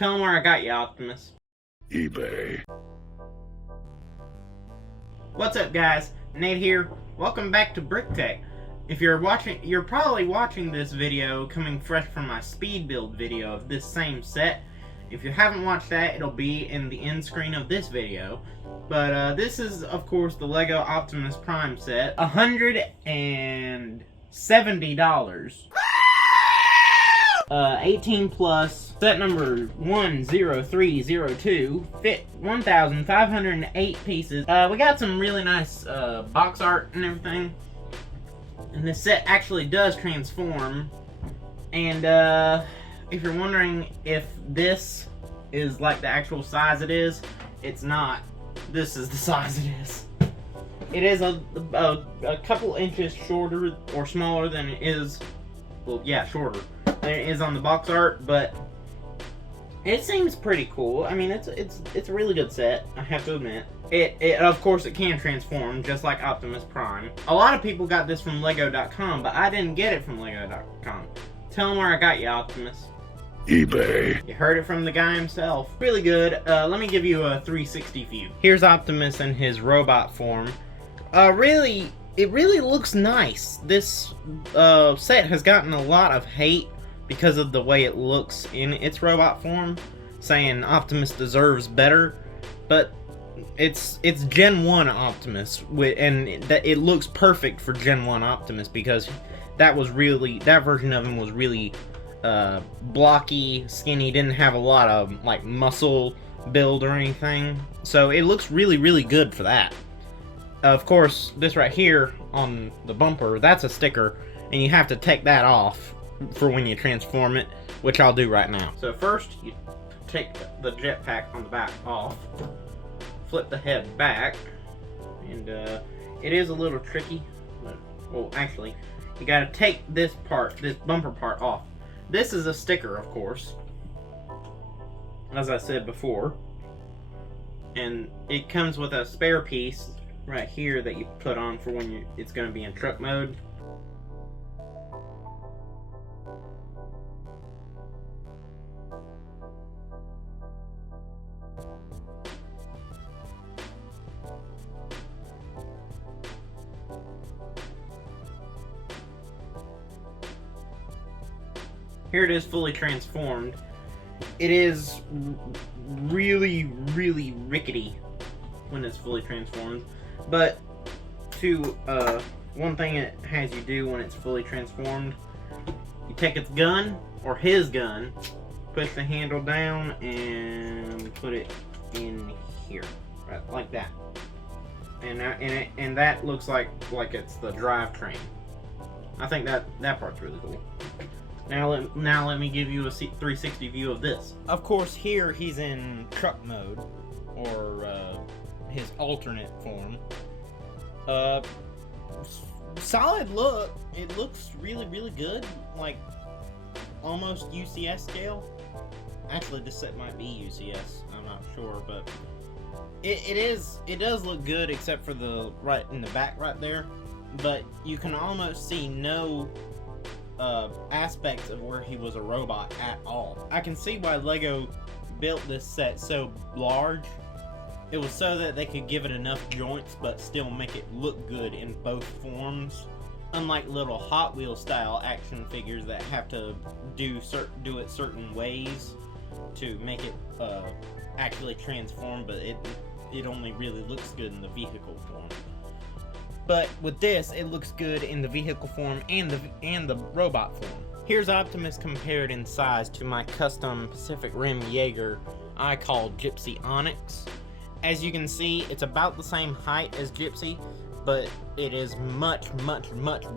Tell them where I got you, Optimus. eBay. What's up, guys? Nate here. Welcome back to Brick Tech. If you're probably watching this video coming fresh from my speed build video of this same set. If you haven't watched that, it'll be in the end screen of this video. But this is, of course, the LEGO Optimus Prime set. $170. 18 plus, set number 10302, fit 1,508 pieces. We got some really nice box art and everything. And this set actually does transform. And if you're wondering if this is like the actual size it is, it's not. This is the size it is. It is a couple inches shorter or smaller than it is, well, yeah, shorter than it is on the box art, but it seems pretty cool. I mean, it's a really good set, I have to admit. It of course it can transform just like Optimus Prime. A lot of people got this from Lego.com, but I didn't get it from Lego.com. Tell them where I got you, Optimus. eBay. You heard it from the guy himself. Really good. Let me give you a 360 view. Here's Optimus in his robot form. It really looks nice. This set has gotten a lot of hate because of the way it looks in its robot form, saying Optimus deserves better, but it's Gen 1 Optimus, and it looks perfect for Gen 1 Optimus because that version of him was really blocky, skinny, didn't have a lot of like muscle build or anything, so it looks really good for that. Of course, this right here on the bumper, that's a sticker, and you have to take that off for when you transform it, which I'll do right now. So first, you take the jetpack on the back off, flip the head back, and it is a little tricky, but, well, actually, you gotta take this bumper part off. This is a sticker, of course, as I said before, and it comes with a spare piece right here that you put on for when it's going to be in truck mode. Here it is fully transformed. It is really rickety when it's fully transformed. But one thing it has you do when it's fully transformed, you take its gun, or his gun, push the handle down, and put it in here, right, like that. And that looks like it's the drivetrain. I think that part's really cool. Now let me give you a 360 view of this. Of course, here he's in truck mode, or his alternate form. Solid look. It looks really good, like almost UCS scale. Actually, this set might be UCS. I'm not sure, but it does look good, except for the right in the back right there. But you can almost see no aspects of where he was a robot at all. I can see why LEGO built this set so large. It was so that they could give it enough joints but still make it look good in both forms. Unlike little Hot Wheels style action figures that have to do it certain ways to make it actually transform, but it only really looks good in the vehicle form. But with this, it looks good in the vehicle form and the robot form. Here's Optimus compared in size to my custom Pacific Rim Jaeger I call Gypsy Onyx. As you can see, it's about the same height as Gypsy, but it is much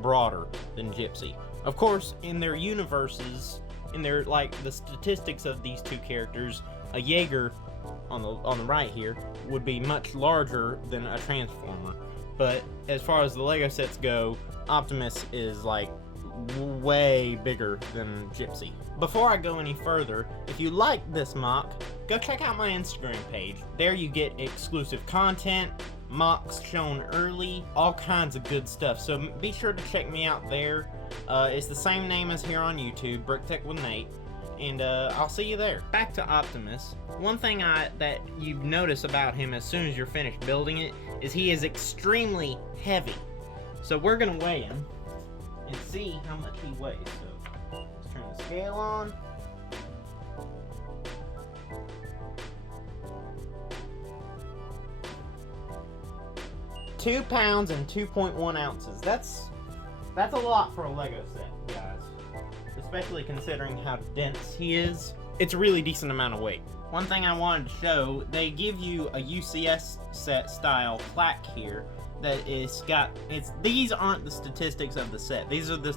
broader than Gypsy. Of course, in their universes, in their the statistics of these two characters, a Jaeger on the right here would be much larger than a Transformer. But as far as the LEGO sets go, Optimus is like way bigger than Gypsy. Before I go any further, if you like this mock, go check out my Instagram page. There you get exclusive content, mocks shown early, all kinds of good stuff. So be sure to check me out there. It's the same name as here on YouTube, Brick Tech with Nate. and I'll see you there. Back to Optimus. One thing that you notice about him as soon as you're finished building it is he is extremely heavy. So we're gonna weigh him and see how much he weighs. So let's turn the scale on. 2 pounds and 2.1 ounces. That's a lot for a Lego set, guys. Especially considering how dense he is. It's a really decent amount of weight. One thing I wanted to show, they give you a Ucs Set Style Plaque here that is these aren't the statistics of the set. These are the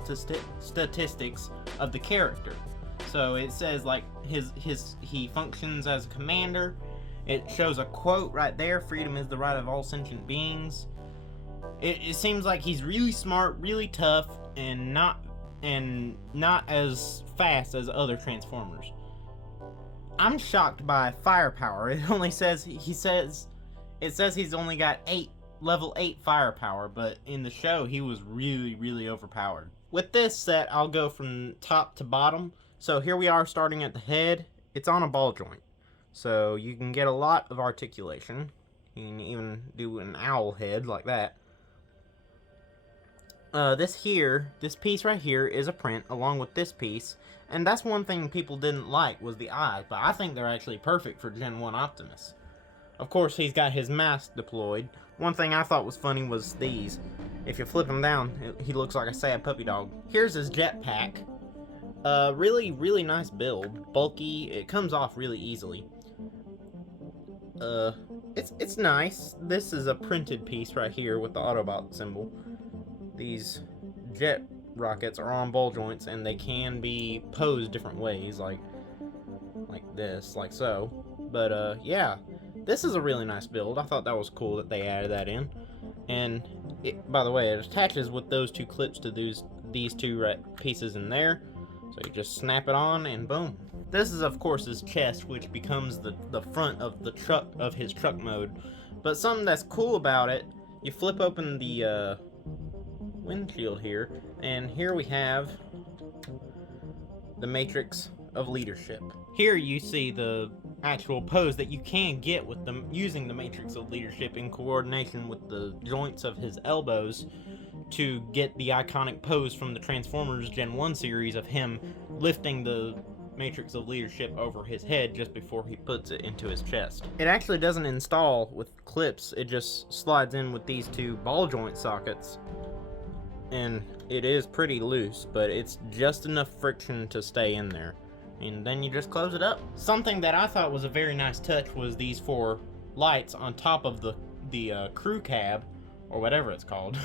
statistics of the character. So it says like he functions as a commander. It shows a quote right there, "Freedom is the right of all sentient beings." It seems like he's really smart, really tough, and not as fast as other Transformers. I'm shocked by firepower. It only says it says he's only got level 8 firepower, but in the show he was really overpowered. With this set, I'll go from top to bottom. So here we are starting at the head. It's on a ball joint, so you can get a lot of articulation. You can even do an owl head like that. This piece right here is a print along with this piece, and that's one thing people didn't like was the eyes, but I think they're actually perfect for Gen 1 Optimus. Of course, he's got his mask deployed. One thing I thought was funny was these. If you flip him down, he looks like a sad puppy dog. Here's his jetpack. Really nice build. Bulky. It comes off really easily. It's nice. This is a printed piece right here with the Autobot symbol. These jet rockets are on ball joints, and they can be posed different ways, like this, like so. But yeah, this is a really nice build. I thought that was cool that they added that in. And by the way, it attaches with those two clips to these two pieces in there. So you just snap it on, and boom. This is of course his chest, which becomes the front of the truck of his truck mode. But something that's cool about it, you flip open the windshield here, and here we have the Matrix of Leadership. Here you see the actual pose that you can get with them using the Matrix of Leadership in coordination with the joints of his elbows to get the iconic pose from the Transformers Gen 1 series of him lifting the Matrix of Leadership over his head just before he puts it into his chest. It actually doesn't install with clips, it just slides in with these two ball joint sockets. And it is pretty loose, but it's just enough friction to stay in there. And then you just close it up. Something that I thought was a very nice touch was these 4 lights on top of the crew cab, or whatever it's called.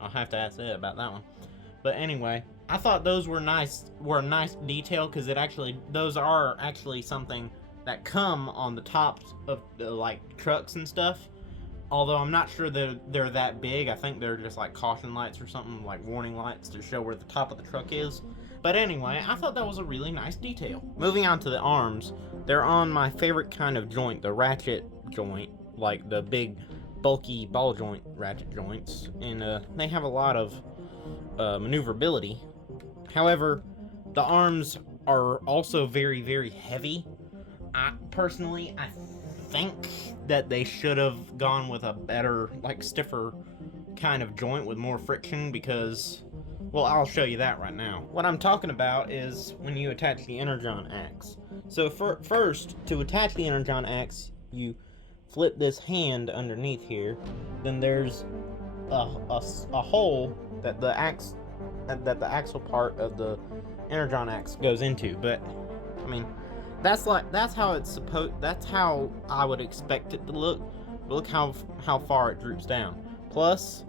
I'll have to ask Ed about that one. But anyway, I thought those were a nice detail, because those are actually something that come on the tops of like trucks and stuff. Although I'm not sure they're that big. I think they're just like caution lights or something, like warning lights to show where the top of the truck is. But anyway, I thought that was a really nice detail. Moving on to the arms, they're on my favorite kind of joint, the ratchet joint, like the big bulky ball joint ratchet joints, and they have a lot of maneuverability. However, the arms are also very heavy. I think that they should have gone with a better, like, stiffer kind of joint with more friction, because, well, I'll show you that right now. What I'm talking about is when you attach the Energon Axe. So first, to attach the Energon Axe, you flip this hand underneath here. Then there's a hole that the axle part of the Energon Axe goes into. But I mean, that's how I would expect it to look. But look how far it droops down. Plus,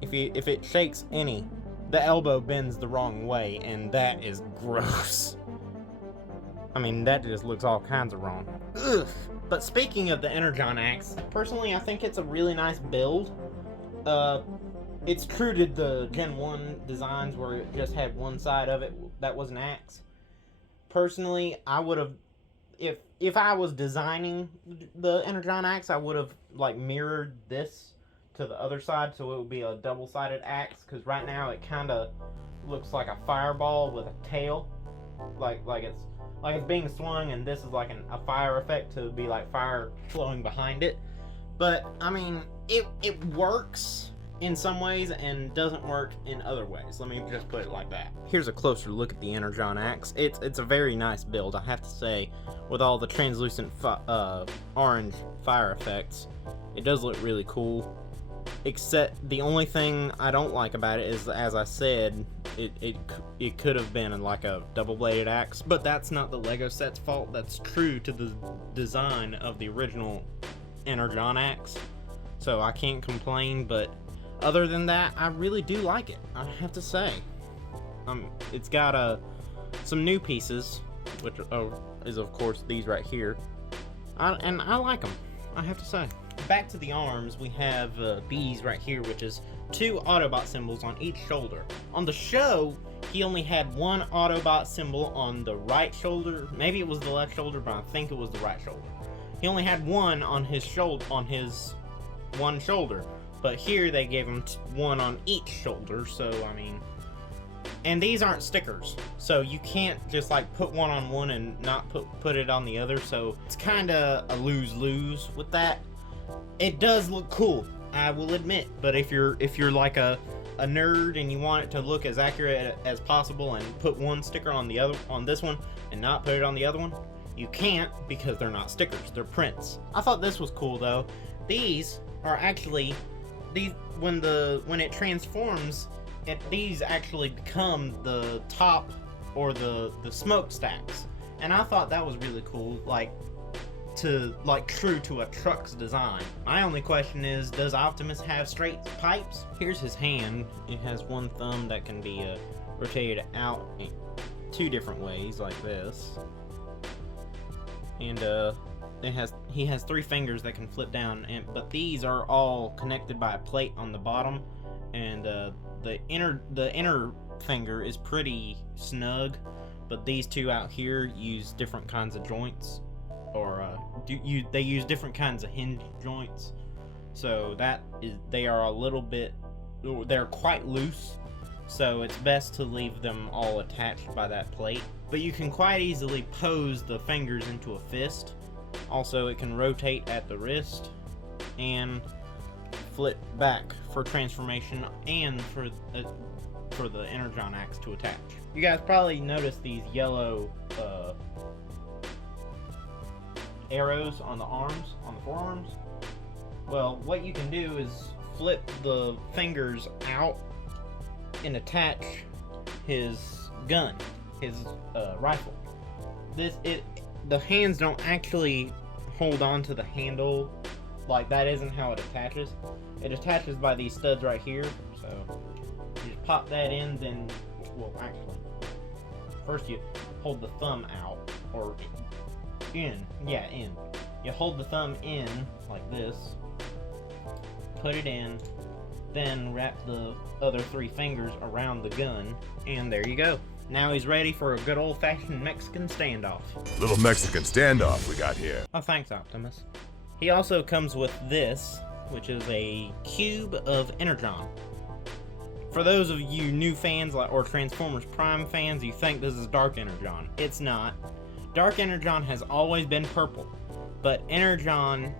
if it shakes any, the elbow bends the wrong way, and that is gross. I mean, that just looks all kinds of wrong. Ugh. But speaking of the Energon Axe, personally, I think it's a really nice build. It's true to the Gen 1 designs where it just had one side of it that was an axe. Personally, I would have, if I was designing the Energon Axe, I would have like mirrored this to the other side, so it would be a double-sided axe, because right now it kind of looks like a fireball with a tail, like it's like it's being swung, and this is like a fire effect to be like fire flowing behind it. But I mean, it works in some ways and doesn't work in other ways. Let me just put it like that. Here's a closer look at the Energon Axe. It's a very nice build, I have to say, with all the translucent orange fire effects. It does look really cool. Except the only thing I don't like about it is, as I said, it could have been like a double-bladed axe, but that's not the LEGO set's fault. That's true to the design of the original Energon Axe, so I can't complain. But other than that, I really do like it, I have to say. It's got some new pieces, which is of course these right here, and I like them, I have to say. Back to the arms, we have these right here, which is 2 Autobot symbols on each shoulder. On the show, he only had 1 Autobot symbol on the right shoulder. Maybe it was the left shoulder, but I think it was the right shoulder. He only had 1 on his shoulder, one shoulder. But here they gave him 1 on each shoulder, so I mean... And these aren't stickers, so you can't just like put 1 on one and not put it on the other, so it's kind of a lose-lose with that. It does look cool, I will admit, but if you're like a nerd and you want it to look as accurate as possible and put 1 sticker on this one and not put it on the other one, you can't, because they're not stickers, they're prints. I thought this was cool though. These are actually when it transforms, these actually become the top or the smokestacks, and I thought that was really cool, like true to a truck's design. My only question is, does Optimus have straight pipes? Here's his hand. It has 1 thumb that can be rotated out in 2 different ways, like this, and he has 3 fingers that can flip down, but these are all connected by a plate on the bottom, and the inner finger is pretty snug, but these 2 out here use different kinds of joints, or they use different kinds of hinge joints, so they are a little bit, they're quite loose, so it's best to leave them all attached by that plate. But you can quite easily pose the fingers into a fist. Also, it can rotate at the wrist and flip back for transformation and for the Energon Axe to attach. You guys probably noticed these yellow arrows on the arms, on the forearms. Well, what you can do is flip the fingers out and attach his gun, his rifle. The hands don't actually hold on to the handle, like that isn't how it attaches. It attaches by these studs right here, so you just pop that in, then, well actually, first you hold the thumb out, or in. You hold the thumb in, like this, put it in, then wrap the other 3 fingers around the gun, and there you go. Now he's ready for a good old-fashioned Mexican standoff. Little Mexican standoff we got here. Oh, thanks, Optimus. He also comes with this, which is a cube of Energon. For those of you new fans or Transformers Prime fans, you think this is Dark Energon. It's not. Dark Energon has always been purple, but Energon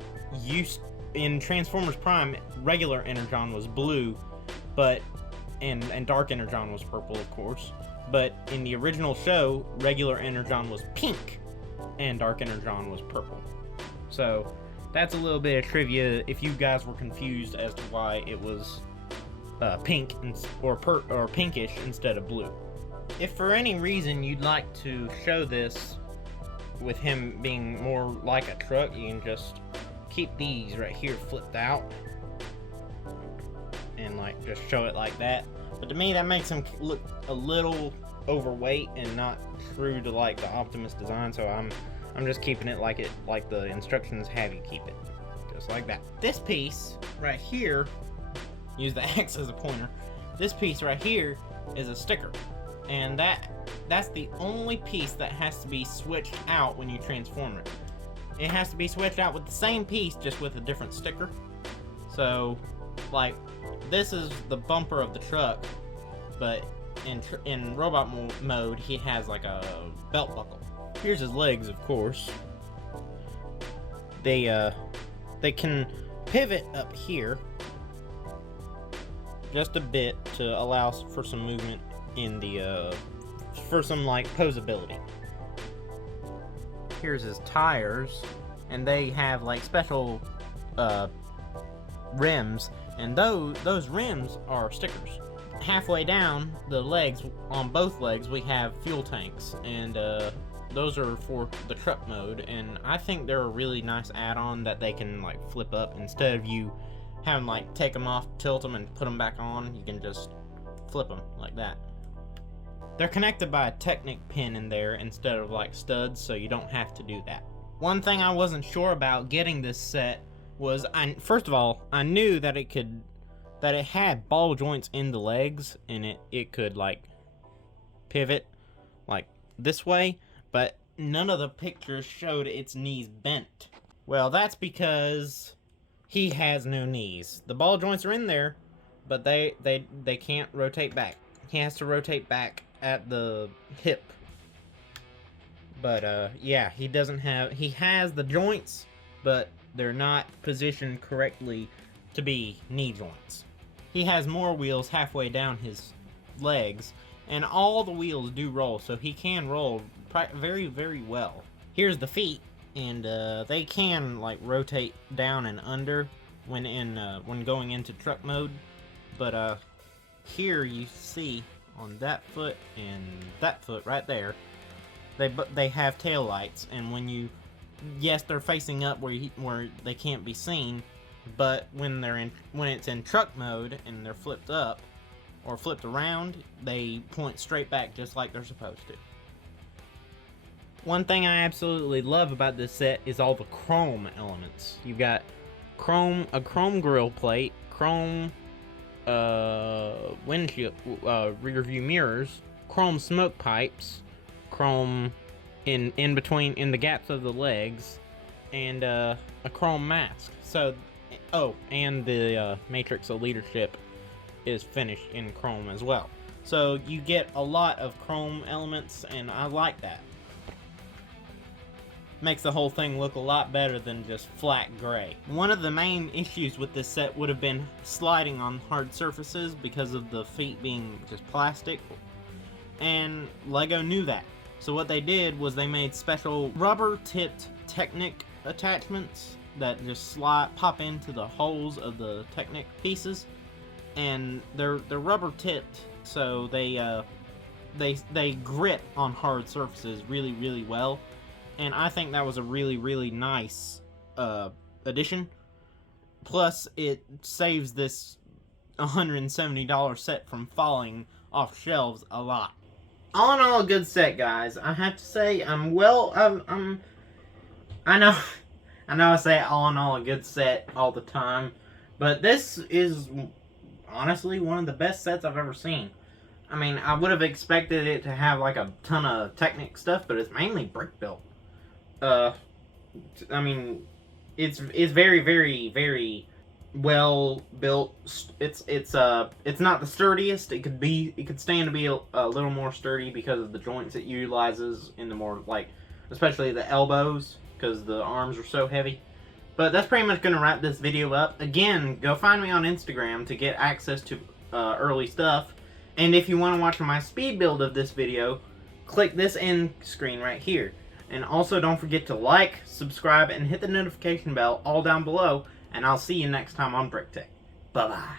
in Transformers Prime, regular Energon was blue, and Dark Energon was purple, of course. But in the original show, regular Energon was pink, and Dark Energon was purple. So that's a little bit of trivia if you guys were confused as to why it was pink or pinkish instead of blue. If for any reason you'd like to show this with him being more like a truck, you can just keep these right here flipped out and like just show it like that. But to me, that makes him look a little overweight and not true to like the Optimus design, so I'm just keeping it like the instructions have you keep it, just like that. This piece right here, use the X as a pointer. This piece right here is a sticker, and that's the only piece that has to be switched out when you transform it. It has to be switched out with the same piece, just with a different sticker. So, like, this is the bumper of the truck, but in robot mode, he has like a belt buckle. Here's his legs, of course. They can pivot up here just a bit to allow for some movement in the for some like posability. Here's his tires, and they have like special rims, and those rims are stickers. Halfway down the legs, on both legs, we have fuel tanks, and those are for the truck mode, and I think they're a really nice add-on that they can like flip up. Instead of you having like take them off, tilt them, and put them back on, you can just flip them like that. They're connected by a Technic pin in there instead of like studs, so you don't have to do that. One thing I wasn't sure about getting this set was, first of all, I knew that it had ball joints in the legs, and it could like pivot like this way, but none of the pictures showed its knees bent. Well, that's because he has no knees. The ball joints are in there, but they can't rotate back. He has to rotate back at the hip. But yeah, he has the joints, but they're not positioned correctly to be knee joints. He has more wheels halfway down his legs, and all the wheels do roll, so he can roll very, very well. Here's the feet, and they can like rotate down and under when going into truck mode. But here you see on that foot and that foot right there, they have tail lights, and yes, they're facing up where they can't be seen, but when it's in truck mode and they're flipped up or flipped around, they point straight back just like they're supposed to. One thing I absolutely love about this set is all the chrome elements. You've got a chrome grill plate, chrome windshield, rear view mirrors, chrome smoke pipes, chrome in the gaps of the legs, and a chrome mask. So, and the Matrix of Leadership is finished in chrome as well. So you get a lot of chrome elements, and I like that. Makes the whole thing look a lot better than just flat gray. One of the main issues with this set would have been sliding on hard surfaces because of the feet being just plastic, and LEGO knew that. So what they did was they made special rubber-tipped Technic attachments that just pop into the holes of the Technic pieces, and they're rubber-tipped, so they grip on hard surfaces really, really well. And I think that was a really, really nice addition. Plus, it saves this $170 set from falling off shelves a lot. All in all, a good set, guys. I have to say, I know I say all in all a good set all the time, but this is honestly one of the best sets I've ever seen. I mean, I would have expected it to have like a ton of Technic stuff, but it's mainly brick built. I mean, it's very, very, very well built. It's not the sturdiest. It could stand to be a little more sturdy because of the joints it utilizes in the more, like, especially the elbows, because the arms are so heavy. But that's pretty much gonna wrap this video up. Again, go find me on Instagram to get access to early stuff. And if you want to watch my speed build of this video, click this end screen right here. And also don't forget to like, subscribe, and hit the notification bell all down below. And I'll see you next time on Brick Tech. Bye-bye.